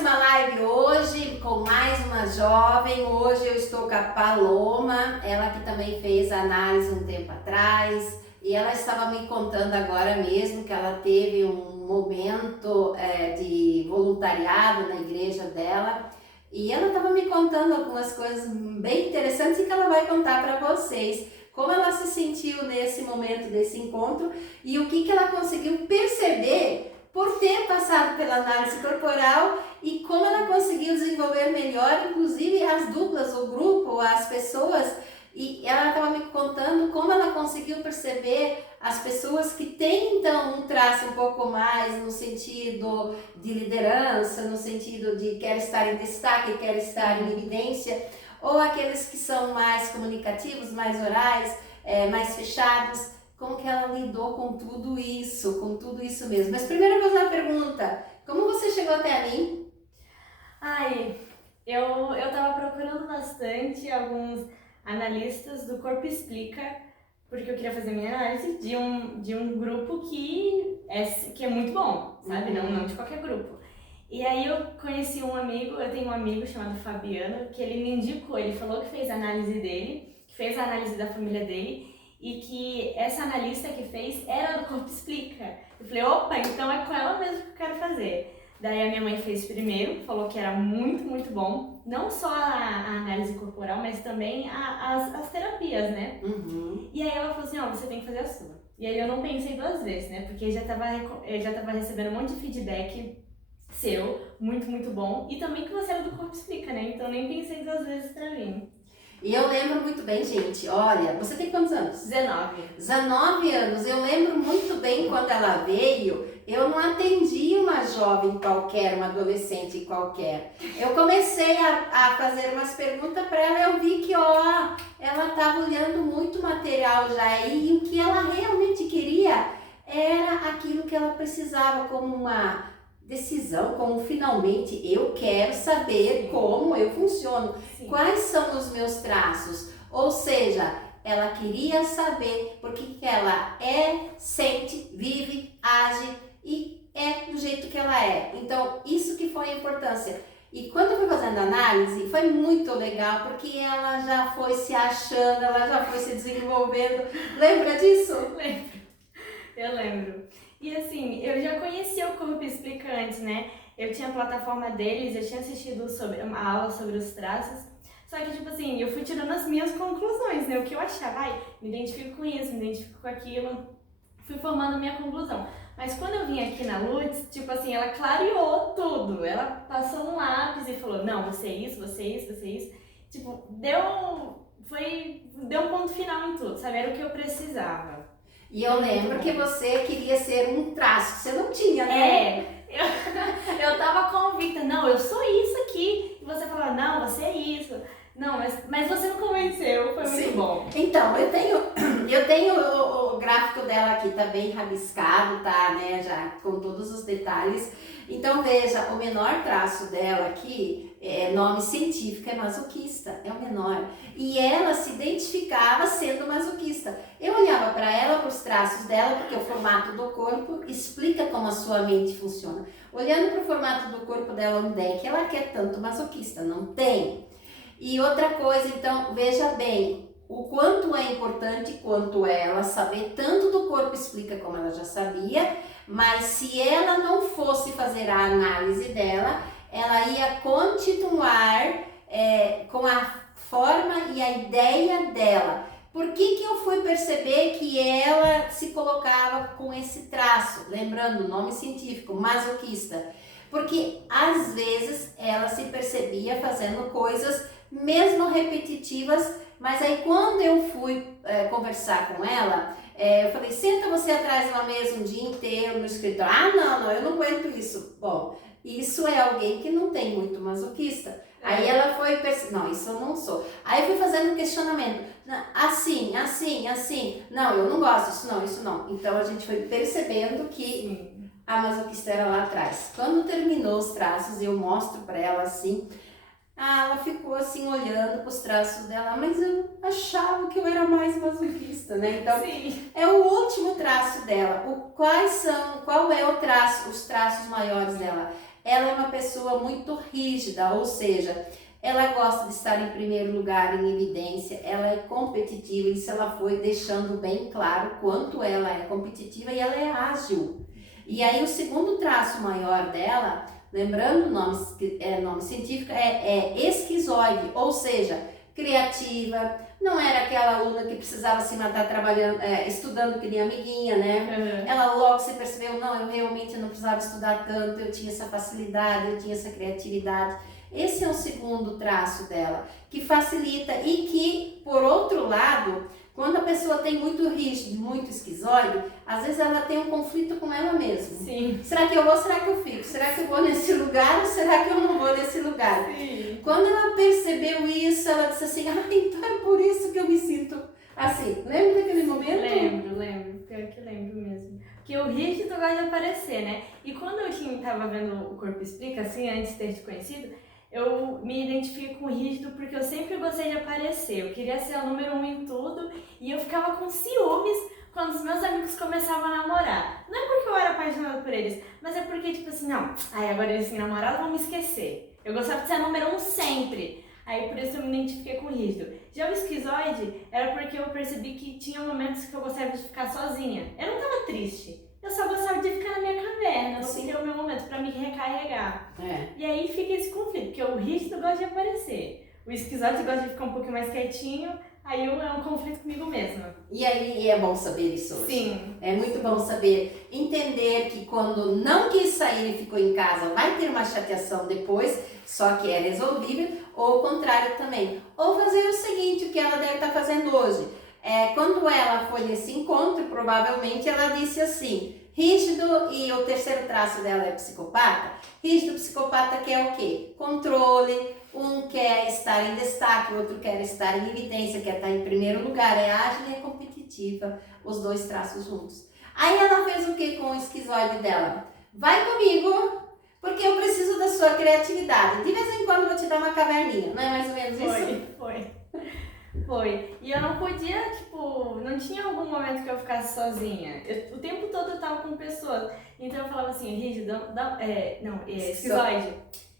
uma live hoje com mais uma jovem. Hoje eu estou com a Paloma, ela que também fez a análise um tempo atrás e ela estava me contando agora mesmo que ela teve um momento de voluntariado na igreja dela e ela estava me contando algumas coisas bem interessantes e que ela vai contar para vocês. Como ela se sentiu nesse momento desse encontro e o que ela conseguiu perceber por ter passado pela análise corporal e como ela conseguiu desenvolver melhor, inclusive as duplas, o grupo, as pessoas. E ela estava me contando como ela conseguiu perceber as pessoas que têm então um traço um pouco mais no sentido de liderança, no sentido de quer estar em destaque, quer estar em evidência, ou aqueles que são mais comunicativos, mais orais, mais fechados. Como que ela lidou com tudo isso mesmo. Mas primeiro eu vou fazer uma pergunta. Como você chegou até mim? Eu tava procurando bastante alguns analistas do Corpo Explica, porque eu queria fazer minha análise de um grupo que é muito bom, sabe? Não de qualquer grupo. E aí eu conheci um amigo, eu tenho um amigo chamado Fabiano, que ele me indicou, ele falou que fez a análise dele, que fez a análise da família dele, e que essa analista que fez era do Corpo Explica. Eu falei, opa, então é com ela mesmo que eu quero fazer. Daí a minha mãe fez primeiro, falou que era muito, muito bom. Não só a análise corporal, mas também as terapias, né? E aí ela falou assim, você tem que fazer a sua. E aí eu não pensei duas vezes, né? Porque eu já tava recebendo um monte de feedback seu, muito, muito bom. E também que você era do Corpo Explica, né? Então nem pensei duas vezes pra mim. E eu lembro muito bem, gente, olha, você tem quantos anos? 19. 19 anos, eu lembro muito bem quando ela veio, eu não atendi uma jovem qualquer, uma adolescente qualquer. Eu comecei a fazer umas perguntas para ela, eu vi que, ela estava olhando muito material já e o que ela realmente queria era aquilo que ela precisava como uma decisão, como finalmente eu quero saber como eu funciono. Sim. Quais são os meus traços? Ou seja, ela queria saber por que ela sente, vive, age e é do jeito que ela é. Então, isso que foi a importância. E quando eu fui fazendo a análise, foi muito legal, porque ela já foi se achando, ela já foi se desenvolvendo. Lembra disso? Lembro. Eu lembro. E assim, eu já conhecia o Corpo Explica antes, né? Eu tinha a plataforma deles, eu tinha assistido uma aula sobre os traços. Só que, tipo assim, eu fui tirando as minhas conclusões, né? O que eu achava, me identifico com isso, me identifico com aquilo. Fui formando a minha conclusão. Mas quando eu vim aqui na Lutz, tipo assim, ela clareou tudo. Ela passou um lápis e falou, não, você é isso, você é isso, você é isso. Tipo, deu um ponto final em tudo, sabe? Era o que eu precisava. E eu lembro que você queria ser um traço que você não tinha, né? Eu tava convicta, não, eu sou isso aqui. E você falava, não, você é isso. Não, mas você me convenceu, foi muito bom. Então, eu tenho o gráfico dela aqui, tá bem rabiscado, tá, né, já com todos os detalhes. Então, veja, o menor traço dela aqui, nome científico, é masoquista, é o menor. E ela se identificava sendo masoquista. Eu olhava para ela, para os traços dela, porque o formato do corpo explica como a sua mente funciona. Olhando para o formato do corpo dela, onde é que ela quer tanto masoquista? Não tem. E outra coisa, então, veja bem, o quanto é importante quanto ela saber tanto do Corpo Explica como ela já sabia, mas se ela não fosse fazer a análise dela, ela ia continuar com a forma e a ideia dela. Por que eu fui perceber que ela se colocava com esse traço? Lembrando o nome científico, masoquista. Porque às vezes ela se percebia fazendo coisas mesmo repetitivas, mas aí quando eu fui conversar com ela, eu falei, senta você atrás de uma mesa um dia inteiro no escritório. Não, eu não aguento isso. Bom, isso é alguém que não tem muito masoquista. Aí ela foi não, isso eu não sou. Aí eu fui fazendo um questionamento, assim, não, eu não gosto, isso não. Então a gente foi percebendo que a masoquista era lá atrás. Quando terminou os traços, eu mostro para ela assim, ela ficou assim olhando para os traços dela, mas eu achava que eu era mais masoquista, né? Então, é o último traço dela. Qual é o traço, os traços maiores dela? ela é uma pessoa muito rígida, ou seja, ela gosta de estar em primeiro lugar, em evidência, ela é competitiva, isso ela foi deixando bem claro quanto ela é competitiva e ela é ágil. E aí o segundo traço maior dela, lembrando o nome científico, é esquizoide, ou seja, criativa, não era aquela aluna que precisava se matar trabalhando, estudando que nem amiguinha, né? Ela logo se percebeu, não, eu realmente não precisava estudar tanto, eu tinha essa facilidade, eu tinha essa criatividade. Esse é o segundo traço dela, que facilita e que, por outro lado, quando a pessoa tem muito rígido, muito esquizoide, às vezes ela tem um conflito com ela mesma. Sim. Será que eu vou, será que eu fico? Será que eu vou nesse lugar ou será que eu não vou nesse lugar? Sim. Quando ela percebeu isso, ela disse assim, então é por isso que eu me sinto assim. Lembra daquele momento? Lembro. Pior que lembro mesmo. Porque o rígido gosta de aparecer, né? E quando eu tava vendo o Corpo Explica, assim, antes de ter te conhecido, eu me identifico com o rígido porque eu sempre gostei de aparecer. Eu queria ser a número 1 em tudo e eu ficava com ciúmes quando os meus amigos começavam a namorar. Não é porque eu era apaixonada por eles, mas é porque, tipo assim, não, agora eles têm namorado, vão me esquecer. Eu gostava de ser a número 1 sempre. Aí por isso eu me identifiquei com o rígido. Já o esquizoide era porque eu percebi que tinha momentos que eu gostava de ficar sozinha. Eu não tava triste. Eu só gostava de ficar na minha caverna, não ter o meu momento pra me recarregar. E aí fica esse conflito, porque o rígido gosta de aparecer. O esquizoide gosta de ficar um pouquinho mais quietinho, aí é um conflito comigo mesma. E aí é bom saber isso hoje. Sim. É muito bom saber, entender que quando não quis sair e ficou em casa, vai ter uma chateação depois, só que é resolvível, ou o contrário também. Ou fazer o seguinte, o que ela deve estar fazendo hoje. Quando ela foi nesse encontro, provavelmente ela disse assim, rígido, e o terceiro traço dela é psicopata. Rígido, psicopata quer o quê? Controle, um quer estar em destaque, o outro quer estar em evidência, quer estar em primeiro lugar, é ágil e é competitiva, os dois traços juntos. Aí ela fez o que com o esquizoide dela? Vai comigo, porque eu preciso da sua criatividade. De vez em quando eu vou te dar uma caverninha, não é mais ou menos isso? Foi. E eu não podia, não tinha algum momento que eu ficasse sozinha. O tempo todo eu tava com pessoas. Então eu falava assim, rígido, esquizoide.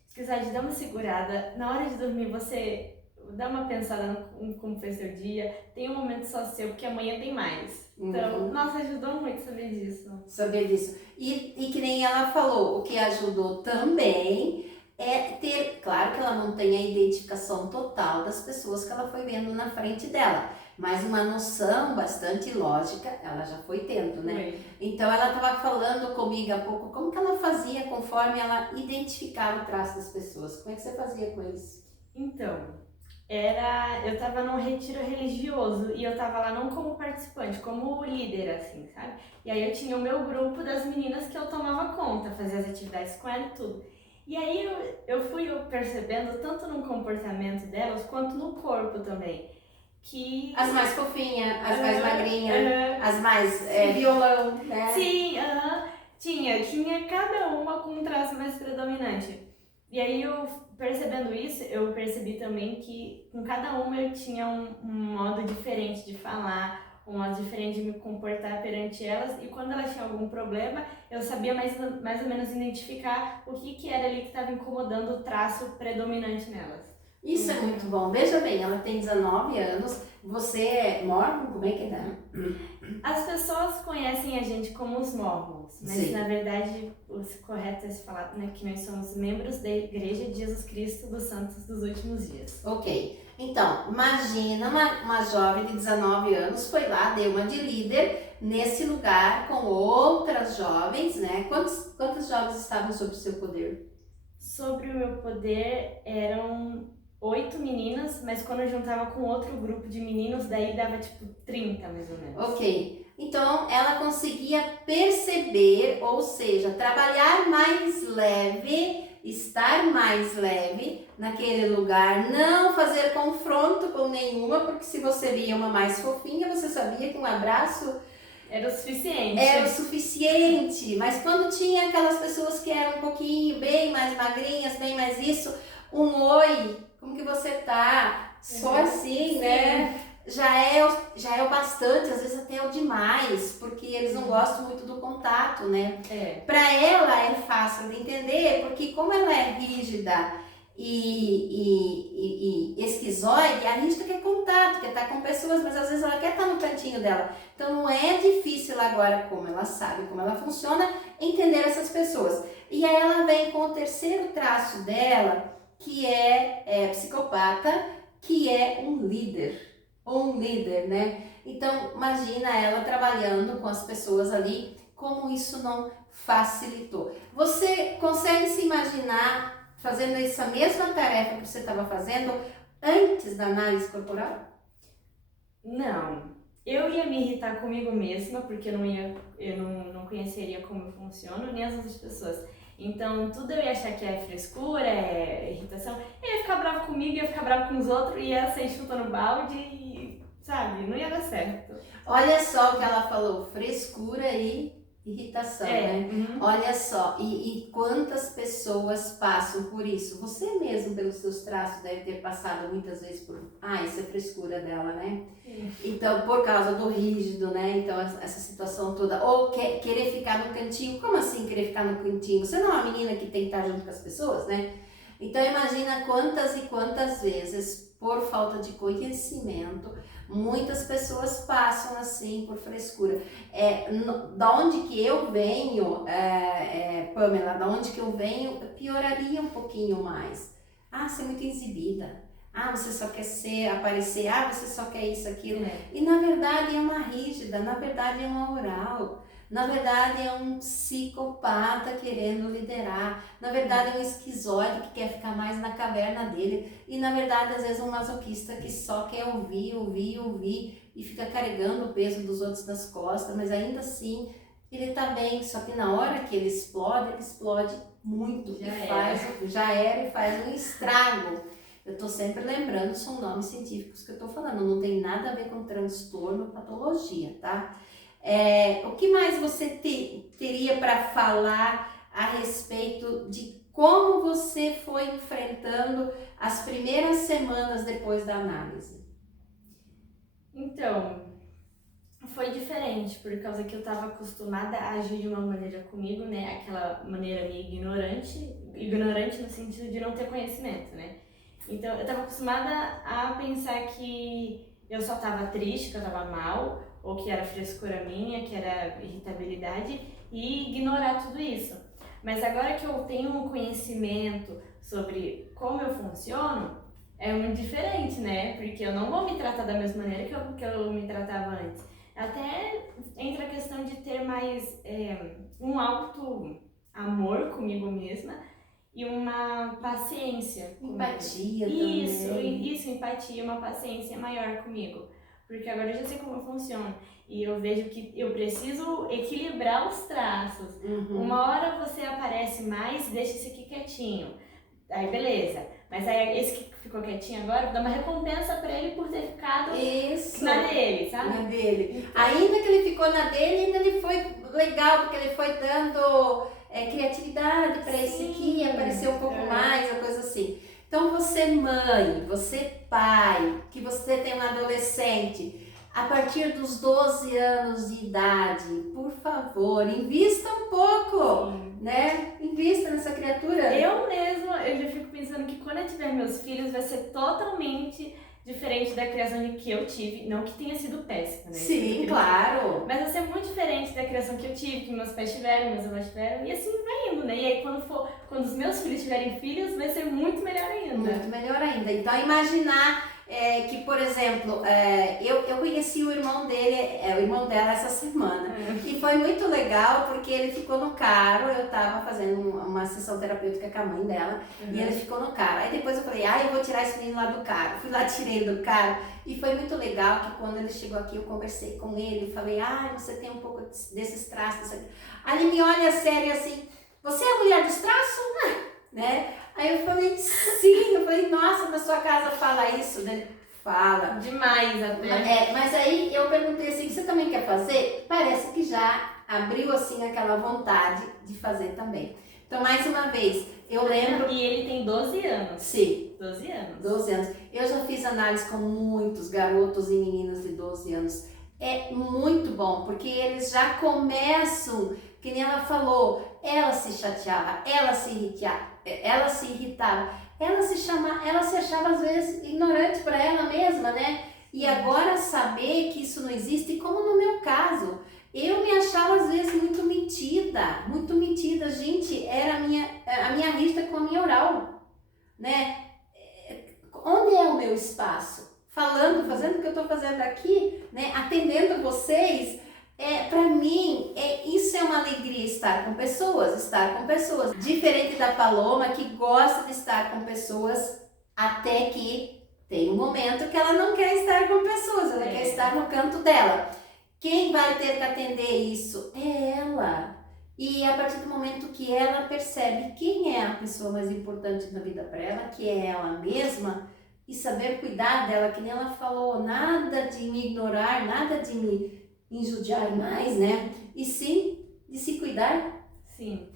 Esquizoide, dá uma segurada. Na hora de dormir, você dá uma pensada em como foi seu dia. Tem um momento só seu, porque amanhã tem mais. Então, nossa, ajudou muito saber disso. Saber disso. E que nem ela falou, o que ajudou também é ter, claro que ela não tem a identificação total das pessoas que ela foi vendo na frente dela, mas uma noção bastante lógica ela já foi tendo, né? Então ela estava falando comigo há pouco, como que ela fazia conforme ela identificava o traço das pessoas? Como é que você fazia com eles? Então, eu tava num retiro religioso e eu tava lá não como participante, como líder, assim, sabe? E aí eu tinha o meu grupo das meninas que eu tomava conta, fazia as atividades com ela e tudo. E aí eu fui percebendo, tanto no comportamento delas, quanto no corpo também, que... As mais fofinhas, as mais magrinhas, as mais violão, né? Sim, tinha cada uma com um traço mais predominante. E aí eu, percebendo isso, eu percebi também que com cada uma eu tinha um modo diferente de falar, um modo diferente de me comportar perante elas, e quando elas tinham algum problema, eu sabia mais ou menos identificar o que era ali que estava incomodando o traço predominante nelas. Isso é muito bom. Veja bem, ela tem 19 anos, você é mormon, como é que é? As pessoas conhecem a gente como os mormons, mas Sim. Na verdade o correto é se falar, né, que nós somos membros da Igreja de Jesus Cristo dos Santos dos Últimos Dias. Ok. Então, imagina uma jovem de 19 anos foi lá, deu uma de líder nesse lugar com outras jovens, né? Quantos jovens estavam sob o seu poder? Sobre o meu poder eram 8 meninas, mas quando eu juntava com outro grupo de meninos, daí dava 30 mais ou menos. Ok. Então, ela conseguia perceber, ou seja, trabalhar mais leve, estar mais leve naquele lugar, não fazer confronto com nenhuma, porque se você via uma mais fofinha, você sabia que um abraço era o suficiente. Era o suficiente, mas quando tinha aquelas pessoas que eram um pouquinho bem mais magrinhas, bem mais isso, um oi, como que você tá? Só assim, né? já é o bastante, às vezes até é o demais, porque eles não gostam muito do contato, né? Para ela é fácil de entender, porque como ela é rígida e esquizoide, a rígida quer contato, quer estar com pessoas, mas às vezes ela quer estar no cantinho dela. Então não é difícil agora, como ela sabe, como ela funciona, entender essas pessoas. E aí ela vem com o terceiro traço dela, que é psicopata, que é um líder, né? Então, imagina ela trabalhando com as pessoas ali, como isso não facilitou. Você consegue se imaginar fazendo essa mesma tarefa que você estava fazendo antes da análise corporal? Não. Eu ia me irritar comigo mesma, porque eu não conheceria como eu funciono, nem as outras pessoas. Então, tudo eu ia achar que é frescura, é irritação. Eu ia ficar bravo comigo, ia ficar bravo com os outros, ia ser chutando balde e, sabe, não ia dar certo. Olha só o que ela falou, frescura e irritação, né? Olha só, e quantas pessoas passam por isso? Você mesmo, pelos seus traços, deve ter passado muitas vezes por... isso é frescura dela, né? Então, por causa do rígido, né? Então, essa situação toda. Ou querer ficar no cantinho. Como assim querer ficar no cantinho? Você não é uma menina que tem que estar junto com as pessoas, né? Então, imagina quantas e quantas vezes, por falta de conhecimento, muitas pessoas passam assim por frescura. Da onde que eu venho, Pamela, da onde que eu venho, pioraria um pouquinho mais. Você é muito exibida. Você só quer aparecer. Você só quer isso, aquilo. E na verdade é uma rígida, na verdade é uma oral. Na verdade é um psicopata querendo liderar. Na verdade é um esquizoide que quer ficar mais na caverna dele. E na verdade às vezes é um masoquista que só quer ouvir e fica carregando o peso dos outros nas costas, mas ainda assim ele tá bem, só que na hora que ele explode muito. Já era e faz um estrago. Eu tô sempre lembrando, são nomes científicos que eu tô falando, não tem nada a ver com transtorno, patologia, tá? O que mais você teria para falar a respeito de como você foi enfrentando as primeiras semanas depois da análise? Então, foi diferente, por causa que eu estava acostumada a agir de uma maneira comigo, né? Aquela maneira meio ignorante no sentido de não ter conhecimento, né? Então, eu estava acostumada a pensar que eu só estava triste, que eu estava mal, ou que era frescura minha, que era irritabilidade, e ignorar tudo isso. Mas agora que eu tenho um conhecimento sobre como eu funciono, é muito diferente, né? Porque eu não vou me tratar da mesma maneira que eu me tratava antes. Até entra a questão de ter mais um auto-amor comigo mesma e uma paciência. Empatia também. Isso, empatia, uma paciência maior comigo. Porque agora eu já sei como eu funciono. E eu vejo que eu preciso equilibrar os traços. Uma hora você aparece mais, deixa esse aqui quietinho. Aí beleza. Mas aí esse que ficou quietinho agora, dá uma recompensa pra ele por ter ficado na dele, sabe? Na dele. Então, ainda que ele ficou na dele, ainda ele foi legal, porque ele foi dando criatividade pra esse aqui, aparecer um pouco mais, uma coisa assim. Então você mãe, você pai, que você tem um adolescente, a partir dos 12 anos de idade, por favor, invista um pouco, né? Invista nessa criatura. Eu já fico pensando que quando eu tiver meus filhos vai ser totalmente diferente da criação que eu tive, não que tenha sido péssima, né? Sim, claro. Mas vai ser muito diferente da criação que eu tive, que meus pais tiveram, meus avós tiveram, e assim vai indo, né? E aí quando os meus filhos tiverem filhos, vai ser muito melhor ainda. Muito melhor ainda. Então imaginar que, por exemplo, eu conheci o irmão dela essa semana. E foi muito legal porque ele ficou no carro, eu tava fazendo uma sessão terapêutica com a mãe dela, e ele ficou no carro. Aí depois eu falei, eu vou tirar esse menino lá do carro. Fui lá, tirei ele do carro. E foi muito legal que quando ele chegou aqui, eu conversei com ele, falei, você tem um pouco desses traços. Aí ele me olha sério assim, você é a mulher dos traços? Né? Aí eu falei, sim, nossa, na sua casa fala isso, né? Fala. Demais até. Mas aí eu perguntei assim, você também quer fazer? Parece que já abriu assim aquela vontade de fazer também. Então, mais uma vez, Eu lembro... E ele tem 12 anos. Sim. 12 anos. 12 anos. Eu já fiz análise com muitos garotos e meninas de 12 anos. É muito bom, porque eles já começam, que nem ela falou, ela se chateava, ela se irritava, ela se achava às vezes ignorante para ela mesma, né? E agora saber que isso não existe, como no meu caso, eu me achava às vezes muito metida, gente, era a minha rixa com a minha oral, né? Onde é o meu espaço? Falando, fazendo o que eu estou fazendo aqui, né? Atendendo vocês, para mim, isso é uma alegria estar com pessoas. Diferente da Paloma, que gosta de estar com pessoas, até que tem um momento que ela não quer estar com pessoas, ela quer estar no canto dela. Quem vai ter que atender isso é ela. E a partir do momento que ela percebe quem é a pessoa mais importante na vida para ela, que é ela mesma, e saber cuidar dela, que nem ela falou, nada de me ignorar, nada de me injudiar mais, né? E sim, de se cuidar. Sim.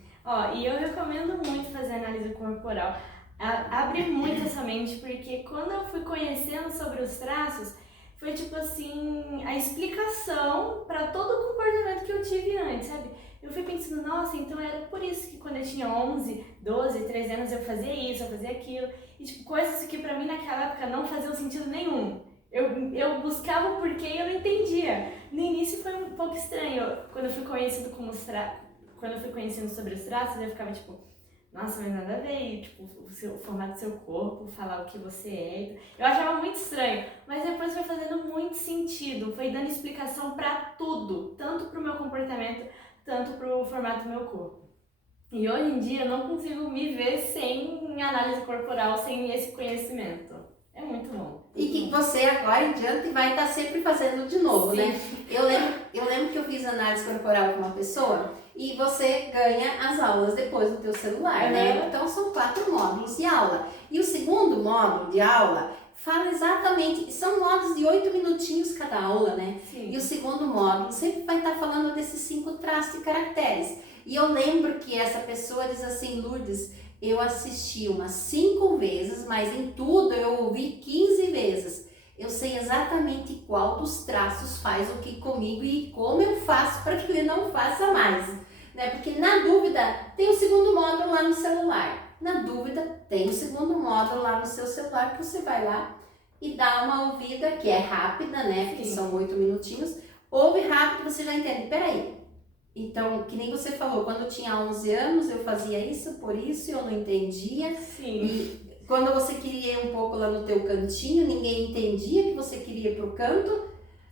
E eu recomendo muito fazer análise corporal. Abre muito essa mente, porque quando eu fui conhecendo sobre os traços, foi tipo assim, a explicação para todo o comportamento que eu tive antes, sabe? Eu fui pensando, nossa, então era por isso que quando eu tinha 11, 12, 13 anos eu fazia isso, eu fazia aquilo. E tipo, coisas que pra mim naquela época não faziam sentido nenhum. Eu buscava o porquê e eu não entendia. No início foi um pouco estranho. Quando eu fui conhecendo sobre os traços, eu ficava tipo, nossa, mas nada a ver. E, tipo, o formato do seu corpo, falar o que você é. Eu achava muito estranho. Mas depois foi fazendo muito sentido. Foi dando explicação pra tudo. Tanto pro meu comportamento, tanto pro formato do meu corpo. E hoje em dia eu não consigo me ver sem análise corporal, sem esse conhecimento. É muito bom. E que você agora em diante vai estar sempre fazendo de novo, sim, né? Eu lembro que eu fiz análise corporal com uma pessoa e você ganha as aulas depois no teu celular, né? Então são 4 módulos de aula. E o segundo módulo de aula fala exatamente, são módulos de 8 minutinhos cada aula, né? Sim. E o segundo módulo sempre vai estar falando desses 5 traços de caracteres. E eu lembro que essa pessoa diz assim, Lourdes, eu assisti umas 5 vezes, mas em tudo eu ouvi 15 vezes. Eu sei exatamente qual dos traços faz o que comigo e como eu faço para que ele não faça mais. Né? Porque na dúvida, tem o segundo módulo lá no celular. Na dúvida, tem o segundo módulo lá no seu celular que você vai lá e dá uma ouvida, que é rápida, né? Porque são 8 minutinhos. Ouve rápido, você já entende. Peraí. Então, que nem você falou, quando eu tinha 11 anos, eu fazia isso, por isso eu não entendia. Sim. E quando você queria ir um pouco lá no teu cantinho, ninguém entendia que você queria ir pro canto.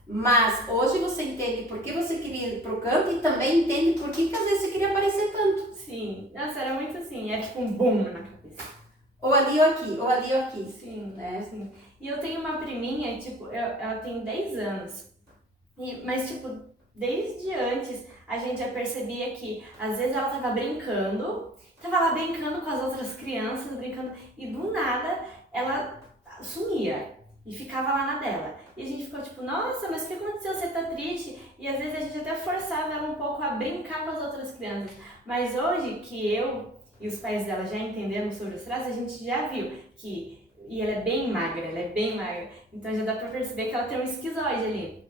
Mas hoje você entende por que você queria ir pro canto e também entende por que às vezes você queria aparecer tanto. Sim. Nossa, era muito assim, é tipo um boom na cabeça. Ou ali ou aqui, ou ali ou aqui. Sim, sim. E eu tenho uma priminha, tipo, ela tem 10 anos. Mas, tipo, desde antes a gente já percebia que às vezes ela tava lá brincando com as outras crianças, e do nada ela sumia e ficava lá na dela. E a gente ficou tipo, nossa, mas o que aconteceu? Você tá triste? E às vezes a gente até forçava ela um pouco a brincar com as outras crianças. Mas hoje que eu e os pais dela já entendendo sobre os traços, a gente já viu que... E ela é bem magra, então já dá pra perceber que ela tem um esquizoide ali.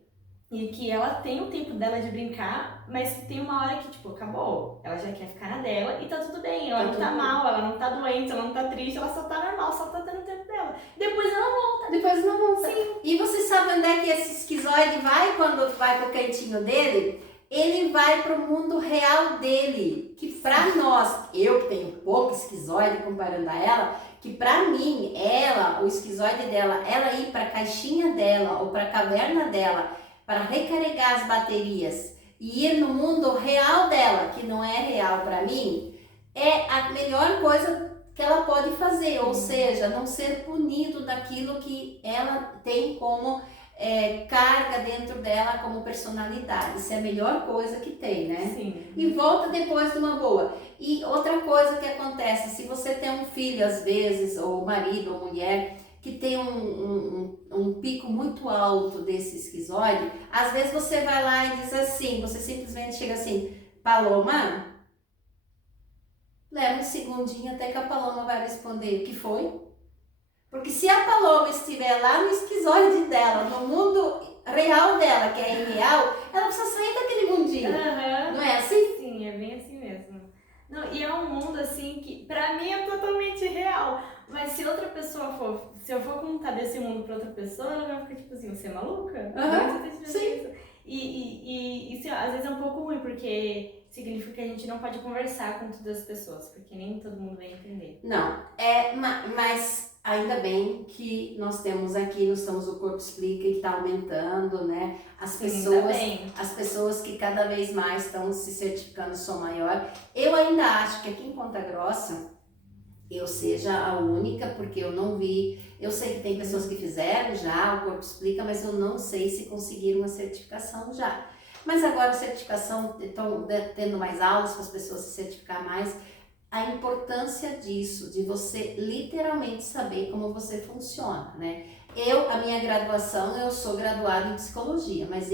E que ela tem o tempo dela de brincar, mas que tem uma hora que, tipo, acabou. Ela já quer ficar na dela e tá tudo bem. Ela não tá mal, ela não tá doente, ela não tá triste, ela só tá normal, só tá tendo o tempo dela. Depois ela volta. Sim. E você sabe onde é que esse esquizoide vai quando vai pro cantinho dele? Ele vai pro mundo real dele. Que pra nós, eu que tenho pouco esquizoide comparando a ela, que pra mim, o esquizoide dela, ela ir pra caixinha dela ou pra caverna dela, para recarregar as baterias e ir no mundo real dela, que não é real para mim, é a melhor coisa que ela pode fazer, ou seja, não ser punido daquilo que ela tem como carga dentro dela como personalidade. Isso é a melhor coisa que tem, né? Sim. E volta depois de uma boa. E outra coisa que acontece, se você tem um filho às vezes, ou marido ou mulher, que tem um pico muito alto desse esquizoide, às vezes você vai lá e diz assim, você simplesmente chega assim, Paloma, leva um segundinho até que a Paloma vai responder o que foi. Porque se a Paloma estiver lá no esquizoide dela, no mundo real dela, que é irreal, ela precisa sair daquele mundinho. Uhum. Não é assim? Sim, é bem assim mesmo. Não, e é um mundo assim que pra mim é totalmente real. Mas se outra pessoa for, se eu for contar desse mundo pra outra pessoa, ela vai ficar tipo assim, você é maluca? Sim. E isso às vezes é um pouco ruim, porque significa que a gente não pode conversar com todas as pessoas, porque nem todo mundo vai entender. Não, mas ainda bem que nós temos aqui, nós estamos o Corpo Explica, que está aumentando, né? As pessoas que cada vez mais estão se certificando Som Maior. Eu ainda acho que aqui em Ponta Grossa eu seja a única, porque eu não vi. Eu sei que tem pessoas que fizeram já, o Corpo Explica, mas eu não sei se conseguiram a certificação já. Mas agora a certificação, estão tendo mais aulas para as pessoas se certificar mais. A importância disso, de você literalmente saber como você funciona, né? A minha graduação, eu sou graduada em psicologia, mas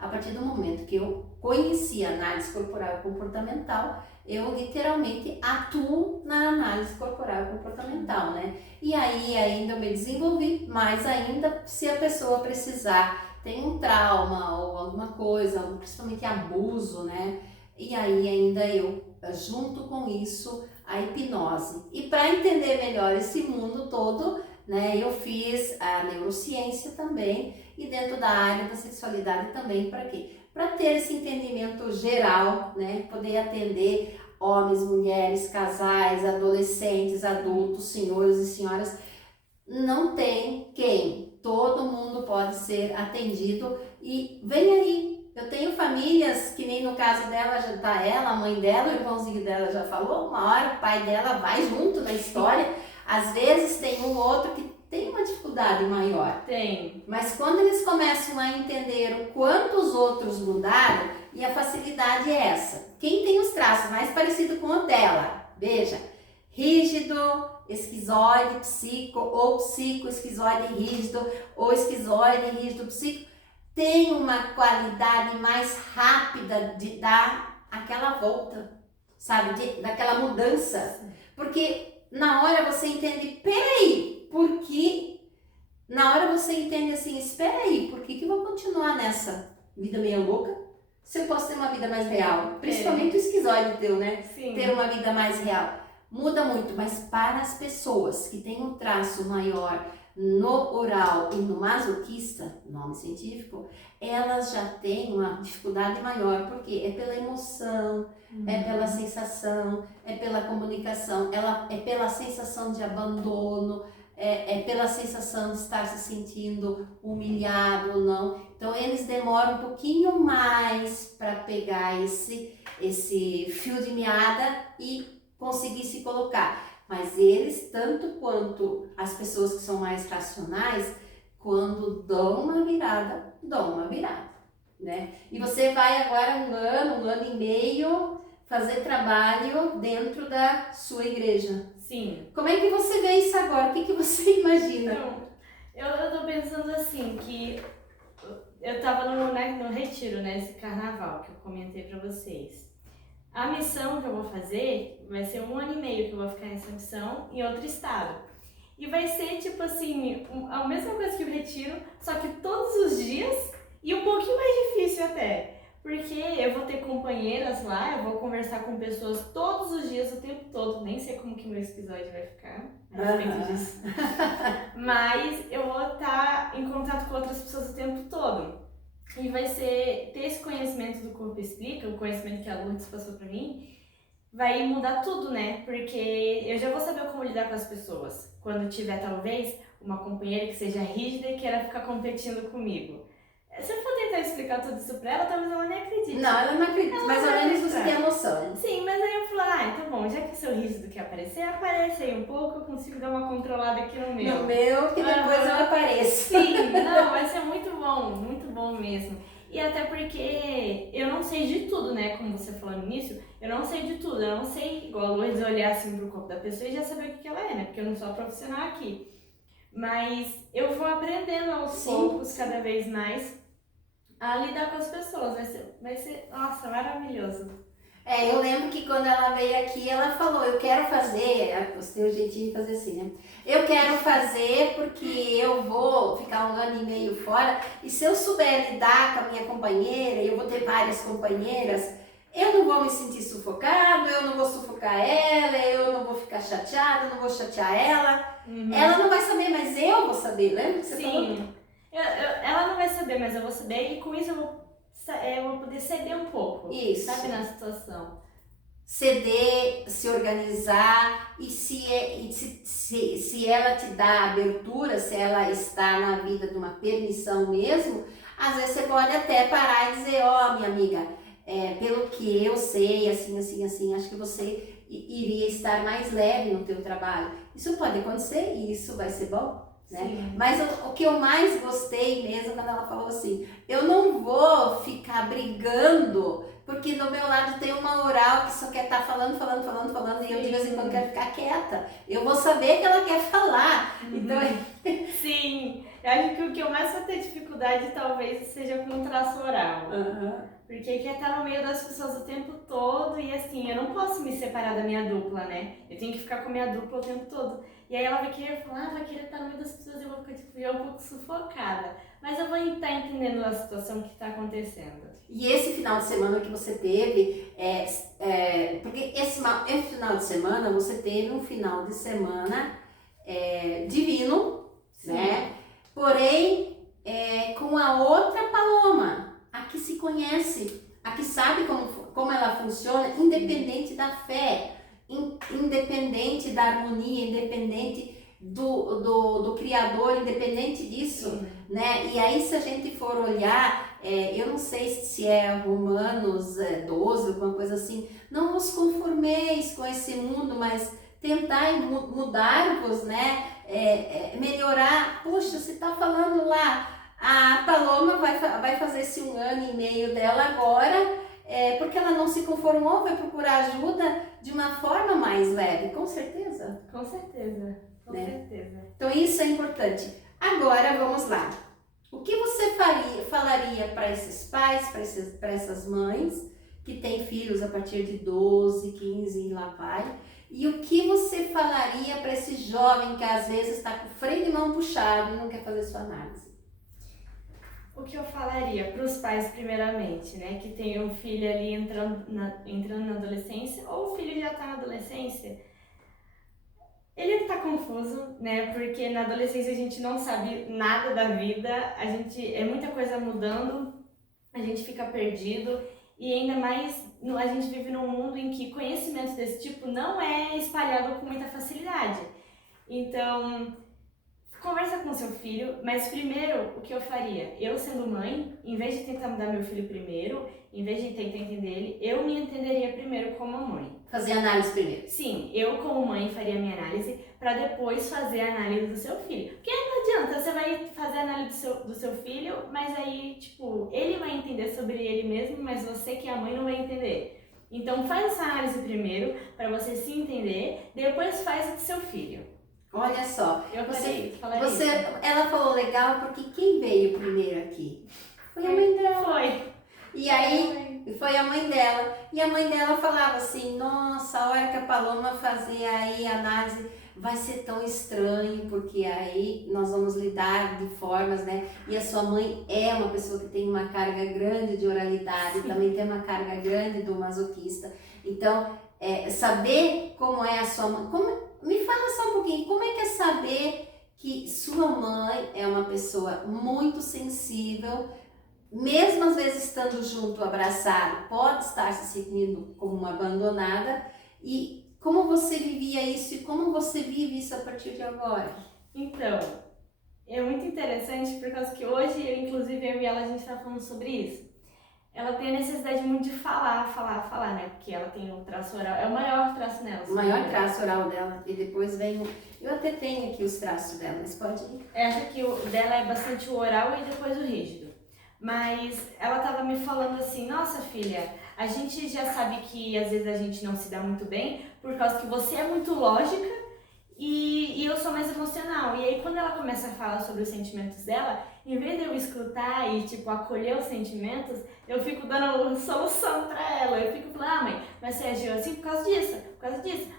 a partir do momento que eu conheci a análise corporal e comportamental, eu literalmente atuo na análise corporal e comportamental, né? E aí ainda eu me desenvolvi, mais ainda se a pessoa precisar, tem um trauma ou alguma coisa, principalmente abuso, né? E aí ainda eu, junto com isso, a hipnose. E para entender melhor esse mundo todo, né, eu fiz a neurociência também e dentro da área da sexualidade também, para quê? Para ter esse entendimento geral, né, poder atender homens, mulheres, casais, adolescentes, adultos, senhores e senhoras. Não tem quem, todo mundo pode ser atendido e vem aí. Eu tenho famílias, que nem no caso dela, já tá ela, a mãe dela, o irmãozinho dela já falou, uma hora o pai dela vai junto na história. Às vezes tem um outro que tem uma dificuldade maior. Tem. Mas quando eles começam a entender o quanto os outros mudaram, e a facilidade é essa. Quem tem os traços mais parecidos com o dela, veja, rígido, esquizoide, psico, ou psico, esquizoide rígido, ou esquizoide rígido, psico, tem uma qualidade mais rápida de dar aquela volta, sabe, daquela mudança. Porque na hora você entende, peraí, porque na hora você entende assim, espera aí, por que eu vou continuar nessa vida meio louca se eu posso ter uma vida mais real? Principalmente o esquizoide teu, né? Sim. Ter uma vida mais real. Muda muito, mas para as pessoas que têm um traço maior no oral e no masoquista, nome científico, elas já têm uma dificuldade maior, porque é pela emoção, é pela sensação, é pela comunicação, é pela sensação de abandono, é pela sensação de estar se sentindo humilhado ou não. Então eles demoram um pouquinho mais para pegar esse fio de meada e conseguir se colocar. Mas eles, tanto quanto as pessoas que são mais racionais, quando dão uma virada, né? E você vai agora um ano e meio fazer trabalho dentro da sua igreja. Sim. Como é que você vê isso agora? O que você imagina? Então, eu tô pensando assim, que eu tava no retiro, né, esse carnaval que eu comentei pra vocês. A missão que eu vou fazer vai ser 1 ano e meio que eu vou ficar nessa missão em outro estado. E vai ser tipo assim, a mesma coisa que o retiro, só que todos os dias e um pouquinho mais difícil até. Porque eu vou ter companheiras lá, eu vou conversar com pessoas todos os dias, o tempo todo. Nem sei como que meu episódio vai ficar a respeito disso. Mas eu vou estar em contato com outras pessoas o tempo todo. E vai ser, ter esse conhecimento do Corpo Explica, o conhecimento que a Lourdes passou pra mim, vai mudar tudo, né? Porque eu já vou saber como lidar com as pessoas. Quando tiver, talvez, uma companheira que seja rígida e queira ficar competindo comigo. Se eu for tentar explicar tudo isso pra ela, talvez ela nem acredite. Não, ela não acredita, mais ou menos você tem a noção. Sim, mas aí eu falo, então bom, já que o seu rígido quer aparecer, aparece aí um pouco, eu consigo dar uma controlada aqui no meu. No meu, que depois eu apareço. Sim, não, vai ser muito bom mesmo. E até porque eu não sei de tudo, né, como você falou no início, eu não sei de tudo, eu não sei, igual a Lourdes, olhar assim pro corpo da pessoa e já saber o que ela é, né, porque eu não sou profissional aqui. Mas eu vou aprendendo aos poucos, cada vez mais, a lidar com as pessoas, vai ser, nossa, maravilhoso. Eu lembro que quando ela veio aqui, ela falou, eu quero fazer, você tem um jeitinho de fazer assim, né? Eu quero fazer porque eu vou ficar 1 ano e meio fora e se eu souber lidar com a minha companheira, e eu vou ter várias companheiras, eu não vou me sentir sufocado, eu não vou sufocar ela, eu não vou ficar chateada, eu não vou chatear ela. Ela não vai saber, mas eu vou saber, lembra que você falou? Sim, ela não vai saber, mas eu vou saber e com isso eu vou poder ceder um pouco, Isso. sabe, na situação. Ceder, se organizar e se ela te dá abertura, se ela está na vida de uma permissão mesmo, às vezes você pode até parar e dizer, ó, minha amiga, pelo que eu sei, assim, assim, assim, acho que você iria estar mais leve no teu trabalho. Isso pode acontecer e isso vai ser bom, né? Sim. Mas o que eu mais gostei mesmo quando ela falou assim, eu não vou ficar brigando porque do meu lado tem uma oral que só quer estar falando e eu de vez em quando quero ficar quieta. Eu vou saber que ela quer falar. Então, sim, eu acho que o que eu mais vou ter dificuldade talvez seja com o traço oral. Porque quer estar no meio das pessoas o tempo todo e assim, eu não posso me separar da minha dupla, né? Eu tenho que ficar com a minha dupla o tempo todo. E aí ela vai querer falar, vai querer estar no meio das pessoas e eu vou ficar tipo, um pouco sufocada. Mas eu vou estar entendendo a situação que está acontecendo. E esse final de semana que você teve, porque esse final de semana você teve um final de semana divino, Sim. né? Porém, com a outra Paloma, a que se conhece, a que sabe como ela funciona, independente da fé, independente da harmonia, independente do Criador, independente disso. Sim. Né? E aí se a gente for olhar, eu não sei se é Romanos 12, alguma coisa assim, não vos conformeis com esse mundo, mas tentai mudar-vos, né? Melhorar. Puxa, você está falando lá, a Paloma vai fazer esse 1 ano e meio dela agora, porque ela não se conformou, vai procurar ajuda de uma forma mais leve, com certeza. Com certeza, com certeza. Então isso é importante. Agora vamos lá. O que você falaria para esses pais, para essas mães que têm filhos a partir de 12, 15 e lá vai? E o que você falaria para esse jovem que às vezes está com o freio de mão puxado e não quer fazer sua análise? O que eu falaria para os pais primeiramente, né, que tem um filho ali entrando na adolescência ou o filho já está na adolescência, ele tá confuso, né? Porque na adolescência a gente não sabe nada da vida, é muita coisa mudando, a gente fica perdido e ainda mais a gente vive num mundo em que conhecimento desse tipo não é espalhado com muita facilidade. Então, conversa com seu filho, mas primeiro o que eu faria? Eu sendo mãe, em vez de tentar mudar meu filho primeiro, em vez de tentar entender ele, eu me entenderia primeiro como mãe. Fazer análise primeiro. Sim, eu como mãe faria a minha análise para depois fazer a análise do seu filho. Porque não adianta, você vai fazer a análise do seu filho, mas aí, tipo, ele vai entender sobre ele mesmo, mas você que é a mãe não vai entender. Então faz essa análise primeiro para você se entender, depois faz a do seu filho. Olha só, eu falaria isso. Ela falou legal porque quem veio primeiro aqui? Foi a mãe dela. Foi. E aí, foi a mãe dela. E a mãe dela falava assim, nossa, a hora que a Paloma fazer aí a análise vai ser tão estranho, porque aí nós vamos lidar de formas, né? E a sua mãe é uma pessoa que tem uma carga grande de oralidade, também tem uma carga grande do masoquista. Então, saber como é a sua mãe... Me fala só um pouquinho, como é que é saber que sua mãe é uma pessoa muito sensível, mesmo às vezes estando junto, abraçado, pode estar se sentindo como uma abandonada, e como você vivia isso e como você vive isso a partir de agora? Então, é muito interessante por causa que hoje, inclusive eu e ela, a gente está falando sobre isso. Ela tem a necessidade muito de falar, né? Porque ela tem o traço oral, é o maior traço nela. O maior traço oral dela, e depois vem eu até tenho aqui os traços dela, mas pode ir. Essa aqui, o dela é bastante o oral e depois o rígido. Mas ela tava me falando assim, nossa filha, a gente já sabe que às vezes a gente não se dá muito bem por causa que você é muito lógica e eu sou mais emocional. E aí quando ela começa a falar sobre os sentimentos dela, em vez de eu escutar e, tipo, acolher os sentimentos, eu fico dando solução pra ela. Eu fico falando, mãe, mas você agiu assim por causa disso,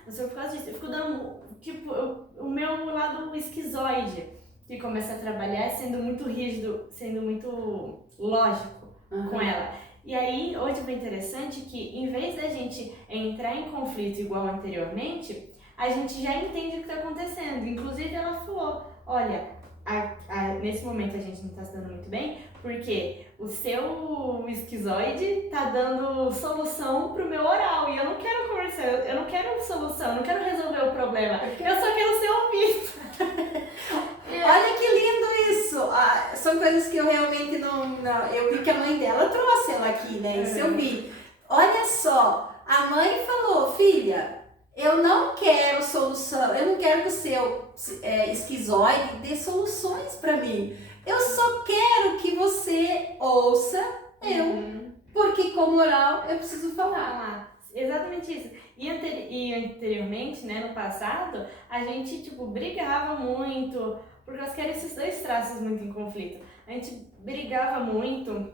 você foi por causa disso. Eu fico dando, tipo, o meu lado esquizoide, que começa a trabalhar sendo muito rígido, sendo muito lógico com ela. E aí, hoje foi interessante que, em vez da gente entrar em conflito igual anteriormente, a gente já entende o que está acontecendo. Inclusive, ela falou, olha, nesse momento a gente não está se dando muito bem, porque o seu esquizoide tá dando solução pro meu oral, e eu não quero conversar, eu não quero solução, eu não quero resolver o problema, eu só quero ser ouvido. Olha que lindo isso! São coisas que eu realmente não... Eu vi que a mãe dela trouxe ela aqui, né? Isso eu vi. Olha só, a mãe falou, filha, eu não quero solução, eu não quero que o seu esquizoide dê soluções pra mim. Eu só quero que você ouça eu, porque como oral eu preciso falar. Exatamente isso. E anteriormente, né, no passado, a gente, tipo, brigava muito, por causa que eram esses dois traços muito em conflito. A gente brigava muito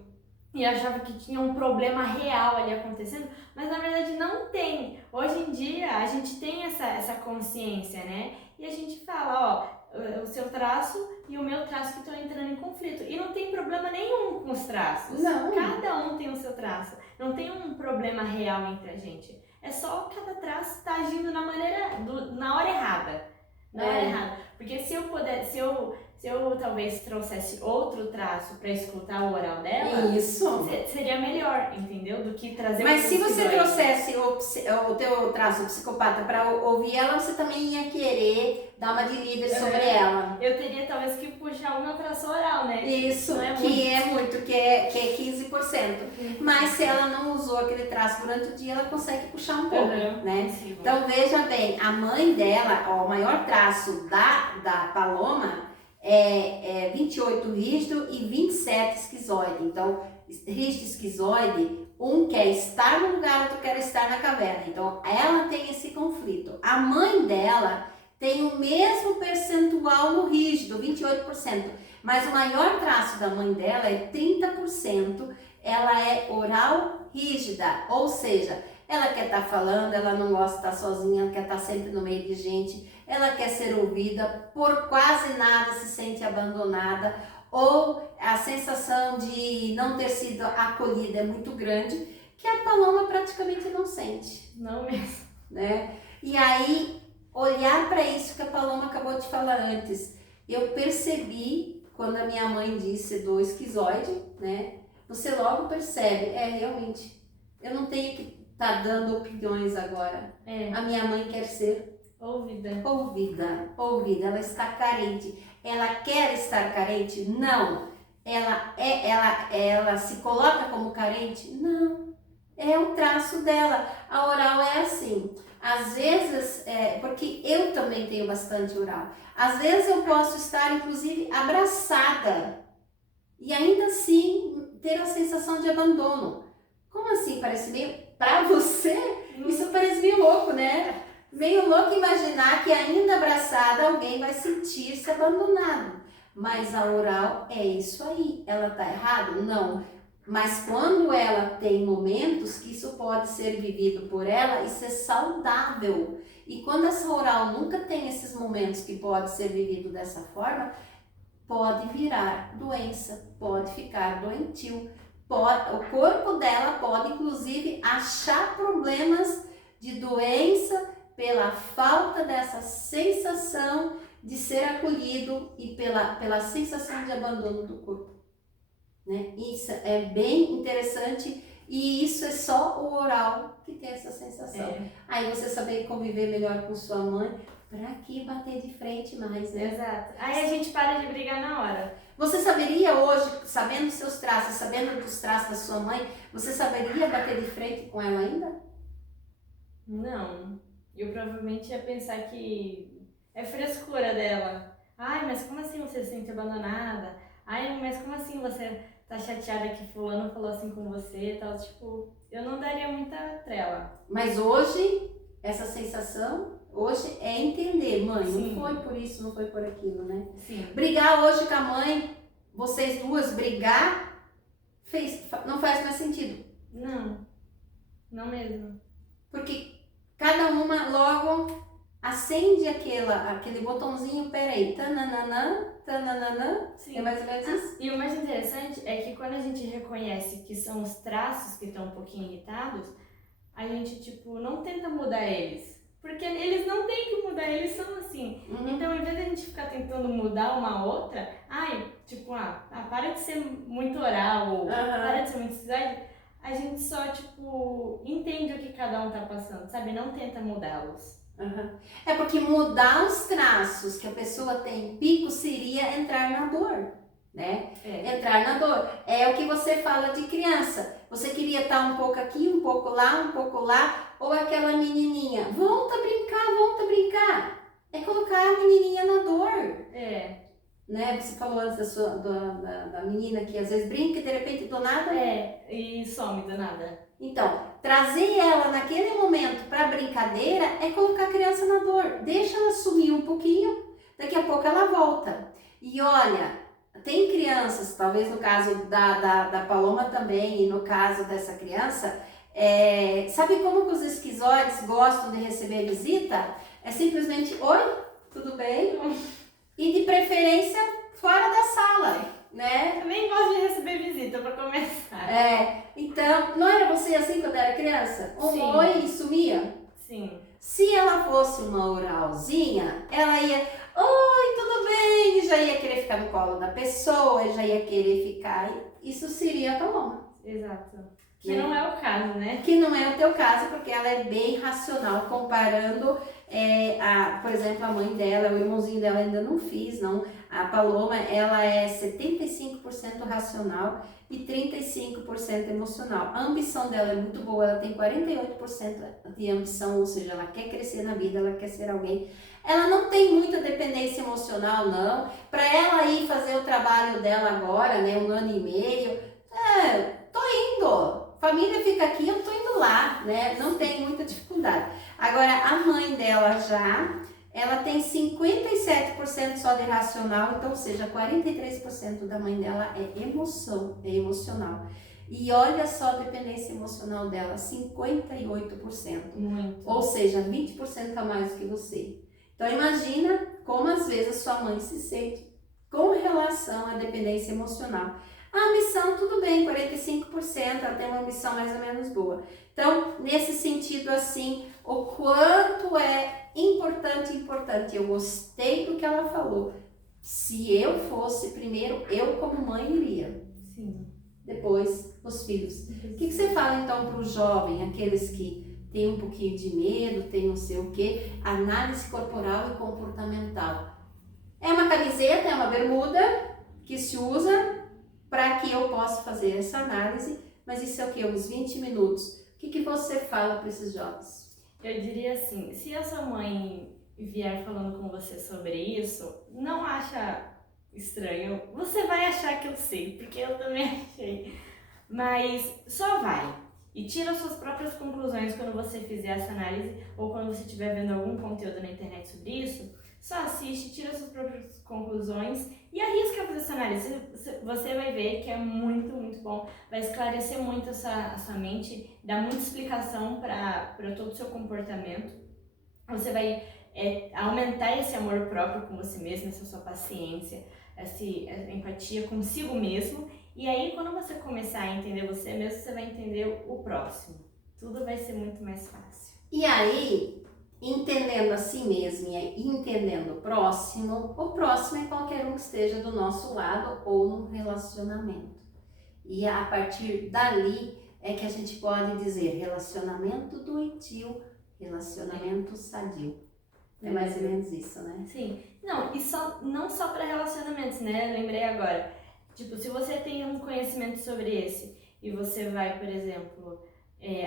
e achava que tinha um problema real ali acontecendo, mas na verdade não tem. Hoje em dia a gente tem essa consciência, né? E a gente fala, ó, o seu traço e o meu traço que estão entrando em conflito. E não tem problema nenhum com os traços. Não. Cada um tem o seu traço. Não tem um problema real entre a gente. É só cada traço tá agindo na hora errada. Na hora errada. Porque se eu talvez trouxesse outro traço para escutar o oral dela, isso seria melhor, entendeu? Do que trazer Mas se você trouxesse o teu traço psicopata para ouvir ela, você também ia querer dar uma de líder sobre ela. Eu teria talvez que puxar o meu traço oral, né? Isso, que é 15%. Mas se ela não usou aquele traço durante o dia, ela consegue puxar um pouco, né? Sim, então veja bem, a mãe dela, ó, o maior traço da Paloma é 28 rígido e 27 esquizoide. Então, rígido e esquizoide, um quer estar no lugar, outro quer estar na caverna. Então, ela tem esse conflito. A mãe dela tem o mesmo percentual no rígido, 28%. Mas o maior traço da mãe dela é 30%. Ela é oral rígida, ou seja, ela quer estar falando, ela não gosta de estar sozinha, ela quer estar sempre no meio de gente, ela quer ser ouvida, por quase nada se sente abandonada, ou a sensação de não ter sido acolhida é muito grande, que a Paloma praticamente não sente. Não mesmo. Né? E aí, olhar para isso que a Paloma acabou de falar antes, eu percebi quando a minha mãe disse do esquizoide, né? Você logo percebe, realmente, eu não tenho que estar dando opiniões agora. A minha mãe quer ser ouvida, ela está carente. Ela quer estar carente? Não. Ela se coloca como carente? Não. É o traço dela. A oral é assim. Às vezes, porque eu também tenho bastante oral. Às vezes eu posso estar, inclusive, abraçada e ainda assim ter a sensação de abandono. Como assim? Parece meio... Pra você, isso parece meio louco, né? Meio louco imaginar que ainda abraçada alguém vai sentir-se abandonado. Mas a oral é isso aí. Ela tá errada? Não. Mas quando ela tem momentos que isso pode ser vivido por ela, isso é saudável. E quando essa oral nunca tem esses momentos que pode ser vivido dessa forma, pode virar doença, pode ficar doentio. O corpo dela pode, inclusive, achar problemas de doença pela falta dessa sensação de ser acolhido e pela sensação de abandono do corpo. Né? Isso é bem interessante e isso é só o oral que tem essa sensação. Aí você saber conviver melhor com sua mãe, pra que bater de frente mais, né? Exato. Aí a gente para de brigar na hora. Você saberia hoje, sabendo seus traços, sabendo dos traços da sua mãe, você saberia bater de frente com ela ainda? Não. Eu provavelmente ia pensar que é frescura dela. Ai, mas como assim você se sente abandonada? Ai, mas como assim você tá chateada que fulano falou assim com você e tal? Tipo, eu não daria muita trela. Mas hoje, essa sensação, Hoje é entender, mãe, Sim. não foi por isso, não foi por aquilo, né? Sim. Brigar hoje com a mãe, vocês duas brigar, não faz mais sentido. Não mesmo. Porque cada uma logo acende aquele botãozinho, peraí, tananana, tananana, Sim. é mais ou menos isso. E o mais interessante é que quando a gente reconhece que são os traços que estão um pouquinho irritados, a gente, tipo, não tenta mudar eles. Porque eles não têm que mudar, eles são assim. Então, em vez de a gente ficar tentando mudar uma outra, para de ser muito oral, ou para de ser muito esquisito, a gente só, tipo, entende o que cada um tá passando, sabe? Não tenta mudá-los. É porque mudar os traços que a pessoa tem em pico seria entrar na dor, né? Entrar na dor. É o que você fala de criança. Você queria estar um pouco aqui, um pouco lá, ou aquela menininha, volta a brincar. É colocar a menininha na dor. Né? Você falou antes da menina que às vezes brinca e de repente do nada... e some do nada. Então, trazer ela naquele momento para brincadeira é colocar a criança na dor. Deixa ela sumir um pouquinho, daqui a pouco ela volta. E olha, tem crianças, talvez no caso da Paloma também, e no caso dessa criança, sabe como que os esquizoides gostam de receber visita? É simplesmente, oi, tudo bem? E de preferência fora da sala, né? Eu também gosto de receber visita para começar. Então, não era você assim quando era criança? Sim. Oi e sumia? Sim. Se ela fosse uma oralzinha, ela ia, oi, tudo bem? E já ia querer ficar no colo da pessoa, e já ia querer ficar. Isso seria a Paloma. Exato. Que não é o caso, né? Que não é o teu caso, porque ela é bem racional, comparando, por exemplo, a mãe dela, o irmãozinho dela ainda não fiz, não. A Paloma, ela é 75% racional e 35% emocional. A ambição dela é muito boa, ela tem 48% de ambição, ou seja, ela quer crescer na vida, ela quer ser alguém. Ela não tem muita dependência emocional, não. Para ela ir fazer o trabalho dela agora, né, 1 ano e meio, tô indo. Família fica aqui, eu tô indo lá, né? Não tem muita dificuldade. Agora, a mãe dela ela tem 57% só de racional, então, ou seja, 43% da mãe dela é emoção, é emocional. E olha só a dependência emocional dela, 58%. Muito. Ou seja, 20% a mais do que você. Então, imagina como às vezes a sua mãe se sente com relação à dependência emocional. A ambição, tudo bem, 45%, ela tem uma ambição mais ou menos boa. Então, nesse sentido assim, o quanto é importante. Eu gostei do que ela falou. Se eu fosse primeiro, eu como mãe iria. Sim. Depois, os filhos. O que você fala então para o jovem, aqueles que têm um pouquinho de medo, tem não sei o quê, análise corporal e comportamental. É uma camiseta, é uma bermuda que se usa para que eu possa fazer essa análise, mas isso é o que? Uns 20 minutos. O que você fala para esses jovens? Eu diria assim, se a sua mãe vier falando com você sobre isso, não acha estranho. Você vai achar que eu sei, porque eu também achei. Mas só vai. E tira suas próprias conclusões quando você fizer essa análise ou quando você estiver vendo algum conteúdo na internet sobre isso. Só assiste, tira suas próprias conclusões e arrisca fazer essa análise. Você vai ver que é muito, muito bom. Vai esclarecer muito a sua mente, dar muita explicação para todo o seu comportamento. Você vai aumentar esse amor próprio com você mesmo, essa sua paciência, essa empatia consigo mesmo. E aí, quando você começar a entender você mesmo, você vai entender o próximo. Tudo vai ser muito mais fácil. E aí, entendendo a si mesmo e entendendo o próximo é qualquer um que esteja do nosso lado ou num relacionamento. E a partir dali é que a gente pode dizer relacionamento doentio, relacionamento sadio. É mais ou menos isso, né? Sim. Não, e não só para relacionamentos, né? Lembrei agora. Tipo, se você tem um conhecimento sobre esse e você vai, por exemplo,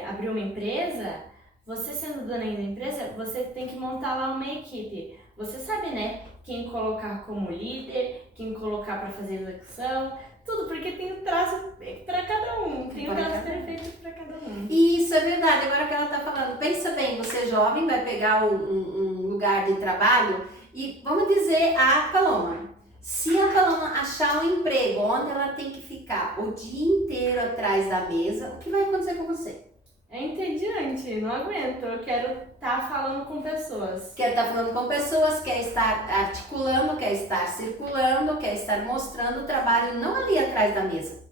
abrir uma empresa, você sendo dona da empresa, você tem que montar lá uma equipe. Você sabe, né? Quem colocar como líder, quem colocar para fazer execução, tudo, porque tem um traço para cada um. Tem um traço perfeito para cada um. Isso é verdade. Agora que ela tá falando, pensa bem, você jovem vai pegar um lugar de trabalho e vamos dizer a Paloma. Se a Paloma achar um emprego onde ela tem que ficar o dia inteiro atrás da mesa, o que vai acontecer com você? É entediante, não aguento. Eu quero estar falando com pessoas. Quer estar falando com pessoas, quer estar articulando, quer estar circulando, quer estar mostrando o trabalho não ali atrás da mesa.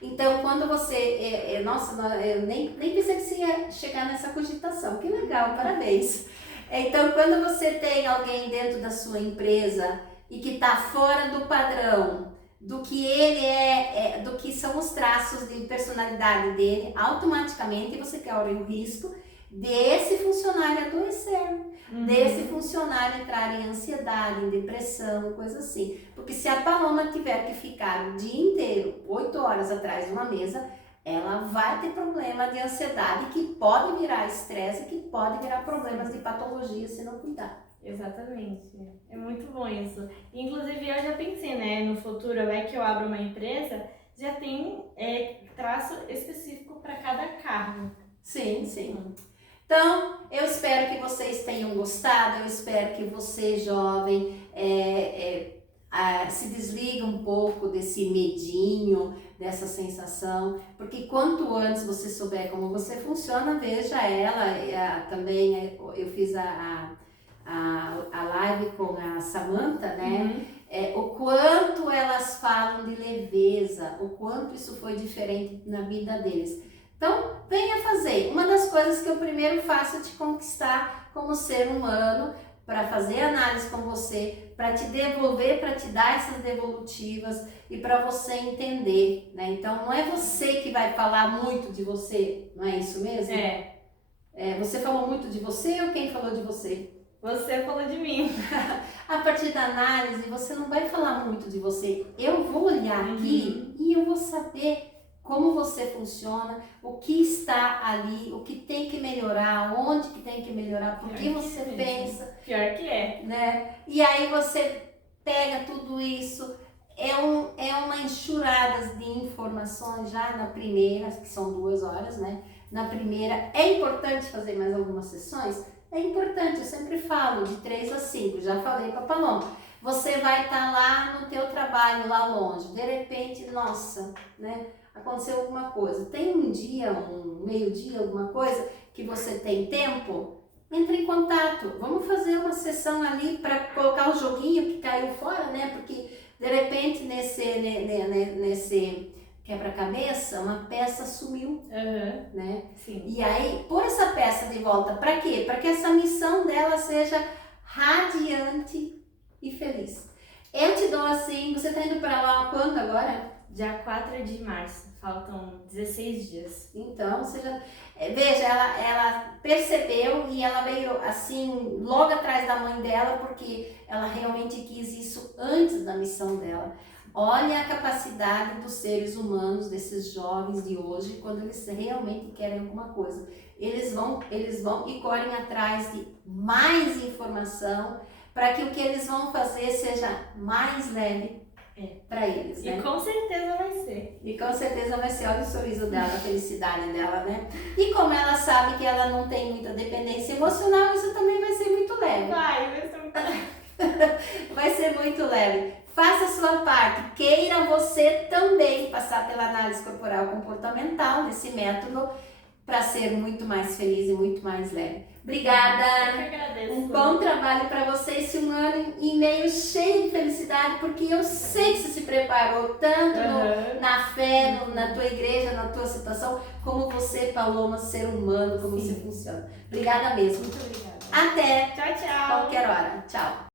Então, quando você... nossa, eu nem pensei que você ia chegar nessa cogitação. Que legal, parabéns. Então, quando você tem alguém dentro da sua empresa e que está fora do padrão, do que ele do que são os traços de personalidade dele, automaticamente você corre o risco desse funcionário adoecer, desse funcionário entrar em ansiedade, em depressão, coisa assim. Porque se a Paloma tiver que ficar o dia inteiro, 8 horas atrás de uma mesa, ela vai ter problema de ansiedade que pode virar estresse, que pode virar problemas de patologia se não cuidar. Exatamente, é muito bom isso. Inclusive eu já pensei, né, no futuro, que eu abro uma empresa, já tem traço específico para cada cargo. Sim, sim. Então, eu espero que vocês tenham gostado, eu espero que você, jovem, se desliga um pouco desse medinho, dessa sensação, porque quanto antes você souber como você funciona, veja ela, também eu fiz a live com a Samantha, né? O quanto elas falam de leveza, o quanto isso foi diferente na vida deles. Então, venha fazer. Uma das coisas que eu primeiro faço é te conquistar como ser humano, para fazer análise com você, para te devolver, para te dar essas devolutivas e para você entender, né? Então, não é você que vai falar muito de você, não é isso mesmo? Você falou muito de você ou quem falou de você? Você falou de mim. A partir da análise, você não vai falar muito de você. Eu vou olhar aqui e eu vou saber como você funciona, o que está ali, o que tem que melhorar, onde que tem que melhorar, por que você pensa. Pior que né? E aí você pega tudo isso, é uma enxurrada de informações já na primeira, que são 2 horas, né? Na primeira, é importante fazer mais algumas sessões? É importante, eu sempre falo, de 3 a 5, já falei para a Paloma. Você vai estar lá no teu trabalho, lá longe, de repente, nossa, né? Aconteceu alguma coisa. Tem um dia, um meio-dia, alguma coisa que você tem tempo? Entre em contato. Vamos fazer uma sessão ali para colocar o joguinho que caiu fora, né? Porque de repente nesse quebra-cabeça, uma peça sumiu, né? Sim. E aí, pôr essa peça de volta, para quê? Para que essa missão dela seja radiante e feliz. Eu te dou assim, você tá indo para lá quando agora? Dia 4 de março, faltam 16 dias. Então, você já... Veja, ela percebeu e ela veio assim, logo atrás da mãe dela, porque ela realmente quis isso antes da missão dela. Olha a capacidade dos seres humanos, desses jovens de hoje, quando eles realmente querem alguma coisa. Eles vão e correm atrás de mais informação para que o que eles vão fazer seja mais leve para eles, né? E com certeza vai ser. E com certeza vai ser, olha o sorriso dela, a felicidade dela, né? E como ela sabe que ela não tem muita dependência emocional, isso também vai ser muito leve. Vai ser muito leve. Vai ser muito leve. Faça a sua parte, queira você também passar pela análise corporal comportamental, nesse método, para ser muito mais feliz e muito mais leve. Obrigada! Eu que agradeço. Um bom trabalho para você esse 1 ano e meio cheio de felicidade, porque eu sei que você se preparou tanto na fé, na tua igreja, na tua situação, como você, Paloma, ser humano, como você funciona. Obrigada mesmo. Muito obrigada. Até Tchau, tchau. qualquer hora. Tchau.